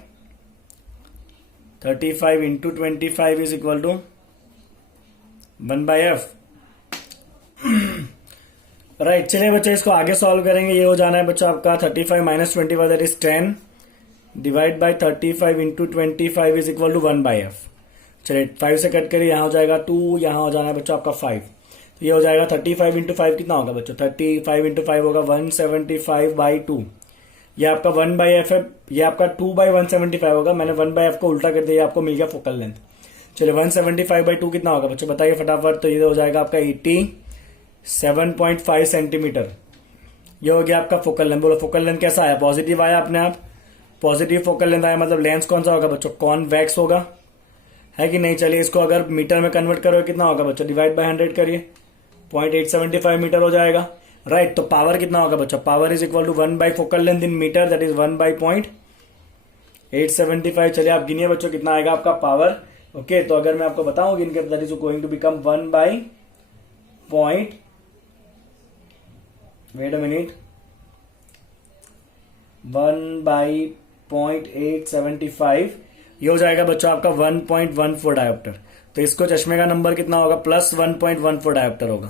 35 into 25 is equal to 1/f। Right, चलिए बच्चों इसको आगे सॉल्व करेंगे। ये हो जाना है बच्चों आपका 35 - 25 that is 10 divide by 35 into 25 is equal to 1/f। चलिए 5 से कट करिए, यहां हो जाएगा 2, यहां हो जाना है बच्चों आपका 5। तो ये हो जाएगा 35 इंटू 5 कितना होगा बच्चों, 35 इंटू 5 होगा 175/2। ये आपका 1/f है, ये आपका 2/175 होगा। मैंने 1/f को उल्टा कर दिया, आपको मिल गया फोकल लेंथ। चलिए 175/2 कितना होगा बच्चों बताइए फटाफट। तो ये हो जाएगा आपका 87.5 सेंटीमीटर। ये हो गया आपका फोकल लेंथ। बोलो फोकल लेंथ कैसा आया, पॉजिटिव आया अपने आप, पॉजिटिव फोकल लेंथ आया, मतलब लेंस कौन सा होगा बच्चों, कॉन्वेक्स होगा, है कि नहीं। चलिए इसको अगर मीटर में कन्वर्ट करोगे कितना होगा बच्चों, डिवाइड बाय 100 करिए, 0.875 मीटर हो जाएगा। राइट, तो पावर कितना होगा बच्चों, power is equal to 1 focal length in metre, that is 1/0.875। चलिए आप गिनिए बच्चों कितना आएगा आपका पावर। ओके, तो अगर मैं आपको बताऊं गिन के, that is going to become 1/0.875, ये हो जाएगा बच्चों आपका 1.14 डायोप्टर। तो इसको चश्मे का नंबर कितना होगा, प्लस 1.14 डायोप्टर होगा।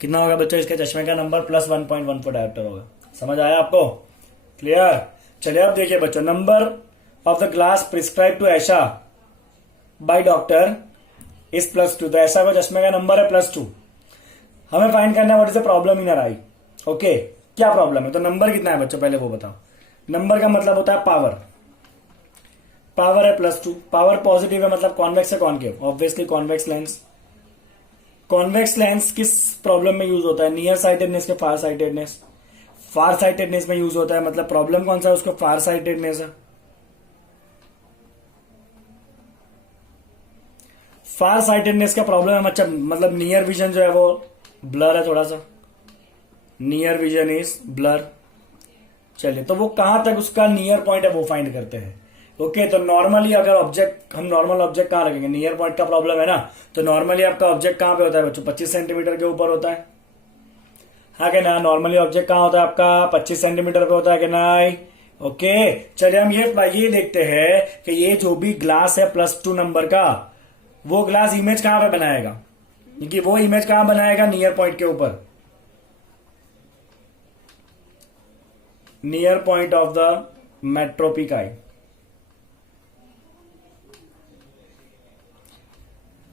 कितना होगा बच्चों इसके चश्मे का नंबर, प्लस 1.14 डायोप्टर होगा। समझ आया आपको, क्लियर। चलिए अब देखिए बच्चों, number of the glass prescribe to Aisha by doctor is +2। तो ऐशा का चश्मे का नंबर है +2। हमें फाइंड करना है what is the problem in I. Okay, क्या प्रॉब्लम है, तो नंबर कितना है बच्चों पहले वो बताओ। नंबर का मतलब होता है पावर, पावर है +2, पावर पॉजिटिव है मतलब कॉन्वेक्स है concave, obviously convex lens. Convex lens किस प्रॉब्लम में यूज होता है, नियर साइटेडनेस के फार साइटेडनेस, फार साइटेडनेस में यूज होता है। मतलब प्रॉब्लम कौन सा है उसको, फार साइटेडनेस है। फार साइटेडनेस का प्रॉब्लम है मतलब नियर विजन जो है वो ब्लर है थोड़ा सा, नियर विजन इज ब्लर। चलिए तो वो कहां तक उसका नियर पॉइंट है वो फाइंड करते हैं। ओके तो नॉर्मली अगर ऑब्जेक्ट, हम नॉर्मल ऑब्जेक्ट कहाँ रखेंगे, नियर पॉइंट का प्रॉब्लम है ना, तो नॉर्मली आपका ऑब्जेक्ट कहाँ पे होता है बच्चों, 25 सेंटीमीटर के ऊपर होता है, हाँ कि ना। नॉर्मली ऑब्जेक्ट कहाँ होता है आपका 25 सेंटीमीटर पे होता है कि ना। ओके चलिए हम ये देखते हैं कि ये जो भी ग्लास है +2 नंबर का, वो ग्लास इमेज कहां पे बनाएगा, क्योंकि वो इमेज कहां बनाएगा, नियर पॉइंट के ऊपर, near point of the metropic eye.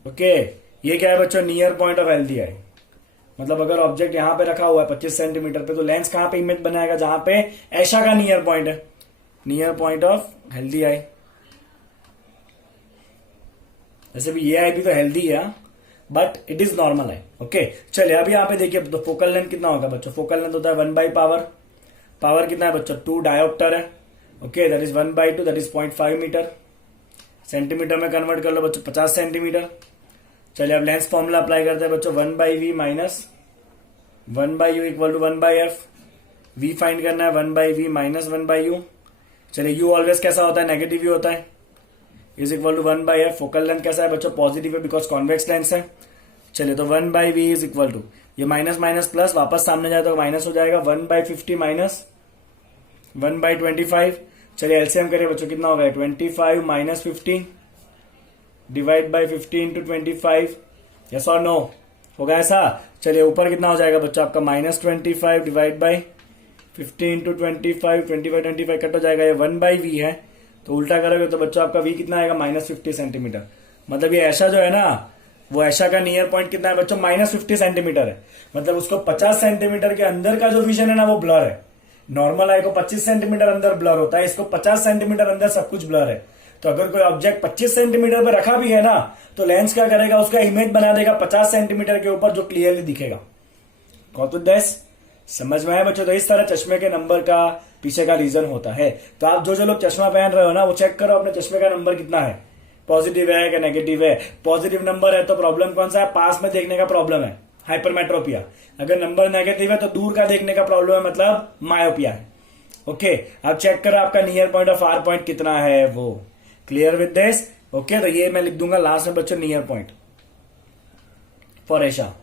Okay ये क्या है बच्चों, near point of healthy eye. मतलब अगर ऑब्जेक्ट यहां पे रखा हुआ है 25 सेंटीमीटर पे, तो लेंस कहां पे इमेज बनाएगा, जहां पे ऐशा का नियर पॉइंट है, नियर पॉइंट ऑफ हेल्दी आई। वैसे भी ये आई भी तो हेल्दी है, but it is normal I. Okay चलिए अब यहां पे देखिए, तो फोकल लेंथ कितना होगा बच्चों, फोकल लेंथ होता है 1/पावर, पावर कितना है बच्चों 2 डायोप्टर है। Okay that is 1/2, that is 0.5 metre, centimetre में कन्वर्ट कर लो बच्चों 50 सेंटीमीटर। चलिए अब लेंस फॉर्मूला अप्लाई करते हैं बच्चों, 1/v minus 1/u equal to 1/f। v find करना है 1/v माइनस 1/u। चलिए u ऑलवेज कैसा होता है, नेगेटिव ही होता है, is equal to 1/f। Focal length कैसा है बच्चों, पॉजिटिव है बिकॉज कॉन्वेक्स लेंस है। चलिए तो 1/v इज इक्वल टू, ये माइनस माइनस प्लस वापस सामने जाए तो माइनस हो जाएगा, 1/50 माइनस 1/25। चलिए एलसीएम करिए बच्चों, कितना होगा 25 minus 50 divide by 50 into 25, yes और नो, होगा ऐसा। चलिए ऊपर कितना हो जाएगा बच्चों आपका -25 डिवाइड बाई 50 इंटू 25 कट हो जाएगा, ये 1/v है, तो उल्टा करोगे तो बच्चों आपका v कितना आएगा -50 सेंटीमीटर। मतलब ये ऐशा जो है ना, वो ऐशा का नियर पॉइंट कितना है बच्चों -50 सेंटीमीटर है। मतलब उसको 50 सेंटीमीटर के अंदर का जो विजन है ना वो ब्लर है। नॉर्मल आई को 25 सेंटीमीटर अंदर ब्लर होता है, इसको 50 सेंटीमीटर अंदर सब कुछ ब्लर है। तो अगर कोई ऑब्जेक्ट 25 सेंटीमीटर पे रखा भी है ना, तो लेंस क्या करेगा, उसका इमेज बना देगा 50 सेंटीमीटर के ऊपर, जो क्लियरली दिखेगा। गॉट इट गाइस, समझ में आया बच्चों। तो इस तरह चश्मे के नंबर का पीछे का रीजन होता है। तो आप जो लोग चश्मा पहन रहे हो ना, वो चेक करो अपने चश्मे का नंबर कितना है, पॉजिटिव है कि नेगेटिव है। पॉजिटिव नंबर है तो प्रॉब्लम कौन सा है, पास में देखने का प्रॉब्लम है, हाइपरमेट्रोपिया। अगर नंबर नेगेटिव है तो दूर का देखने का प्रॉब्लम है, मतलब मायोपिया है। ओके अब चेक करो आपका near point of our point कितना है, वो क्लियर विद दिस। ओके तो ये मैं लिख दूंगा लास्ट में बच्चों, near point for Aisha,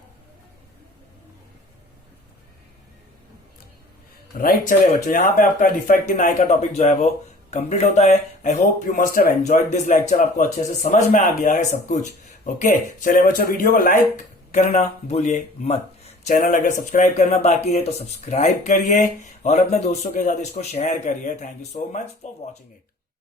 right. चले बच्चों, यहां पे आपका डिफेक्ट इन आई का टॉपिक जो है वो कंप्लीट होता है। I hope you must have enjoyed this lecture, आपको अच्छे से समझ में आ गया है सब कुछ। ओके चले बच्चों, वीडियो को लाइक करना भूलिए मत। चैनल अगर सब्सक्राइब करना बाकी है तो सब्सक्राइब करिए और अपने दोस्तों के साथ इसको शेयर करिए। Thank you so much for watching it.